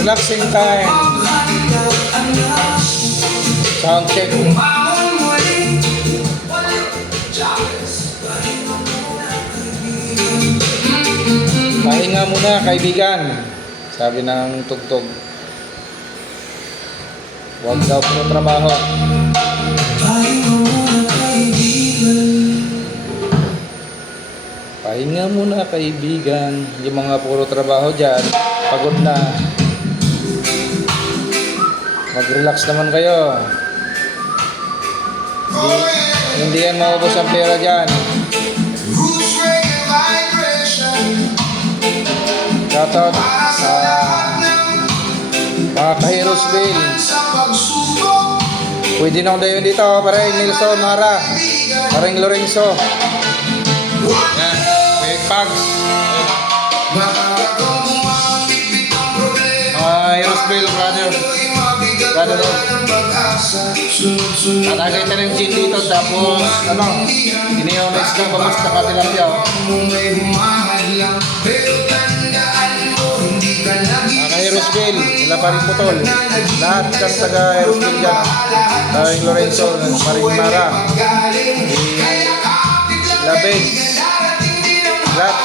Relaxing time. Sound check. Pahinga muna kaibigan, sabi ng tugtog. Huwag daw po trabaho. Pahinga muna kaibigan. Yung mga puro trabaho dyan, pagod na. Mag-relax naman kayo. Hindi yan maubos ang pera dyan. Shoutout sa mga ka-Heroesville. Pwede nang dayon dito, parang Nelson, Mara, parang Lorenzo. Yan, Quick Pags. Heroesville, brother. Natagay tayo ng gin dito, tapos iniyonis na basta ka tilapia. Heroesville, sila paring Putol. Lahat ng taga Heroesville dyan. Paring Lorenzo, paring Mara, Labeg, lahat.